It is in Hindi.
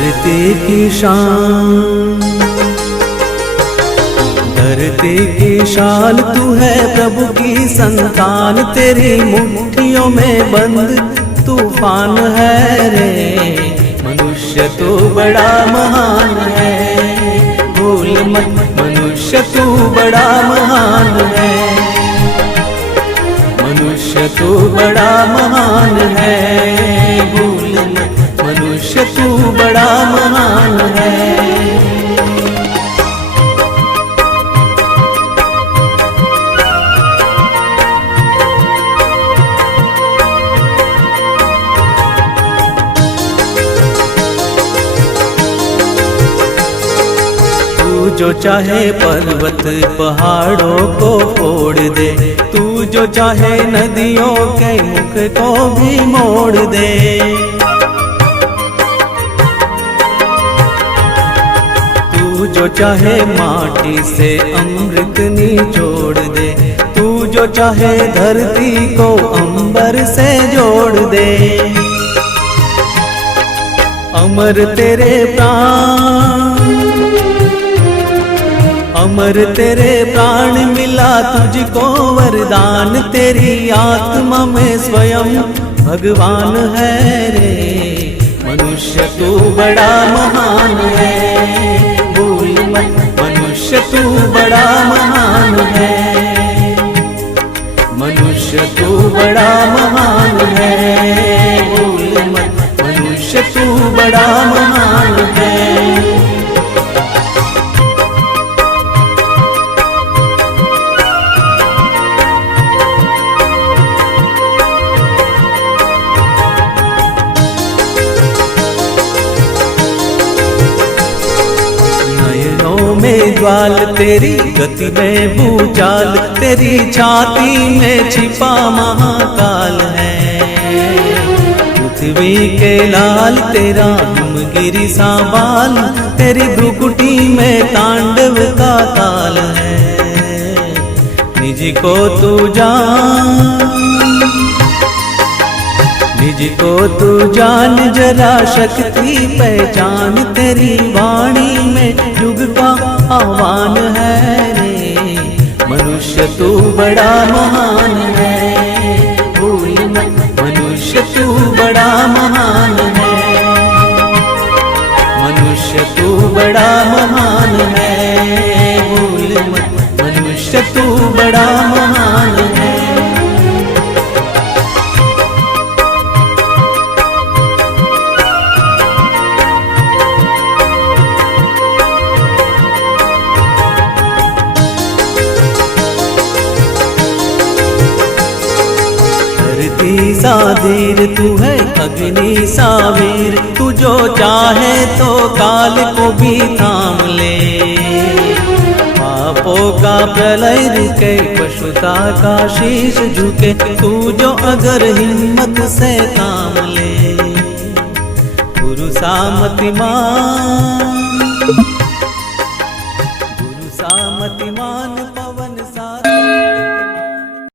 धरती की शान, धरती की शान तू है प्रभु की संतान, तेरी मुट्ठियों में बंद तूफान है रे। मनुष्य तू बड़ा महान है, भूल मत मनुष्य तू बड़ा महान है, मनुष्य तू बड़ा महान है, भूल मत मनुष्य तू बड़ा महान है। जो चाहे पर्वत पहाड़ों को फोड़ दे, तू जो चाहे नदियों के मुख को भी मोड़ दे। तू जो चाहे माटी से अमृत निचोड़ दे, तू जो चाहे धरती को अंबर से जोड़ दे। अमर तेरे प्राण, अमर तेरे प्राण मिला तुझको वरदान, तेरी आत्मा में स्वयं भगवान है रे। मनुष्य तू बड़ा महान है, भूल मत मनुष्य तू बड़ा महान है, मनुष्य तू बड़ा महान है, भूल मत मनुष्य तू बड़ा महान है। में ज्वाल तेरी गति में भूचाल, तेरी छाती में छिपा महाकाल है। पृथ्वी के लाल तेरा हिमगिरी सा बाल, तेरी भ्रुकुटी में तांडव का ताल है। निज को तू जान, निज को तू जान जरा शक्ति पहचान, तेरी वाणी में युग का आह्वान है रे। मनुष्य तू बड़ा महान है, भूल मत मनुष्य तू बड़ा महान है, मनुष्य तू बड़ा महान है, भूल मत मनुष्य तू बड़ा महान है। सा धीर तू है अग्नि सा वीर, तू जो चाहे तो काल को भी थाम ले। पापों का प्रलय रुके, पशुता का शीश झुके, तू जो अगर हिम्मत से काम ले। पुरुषा मतिमान,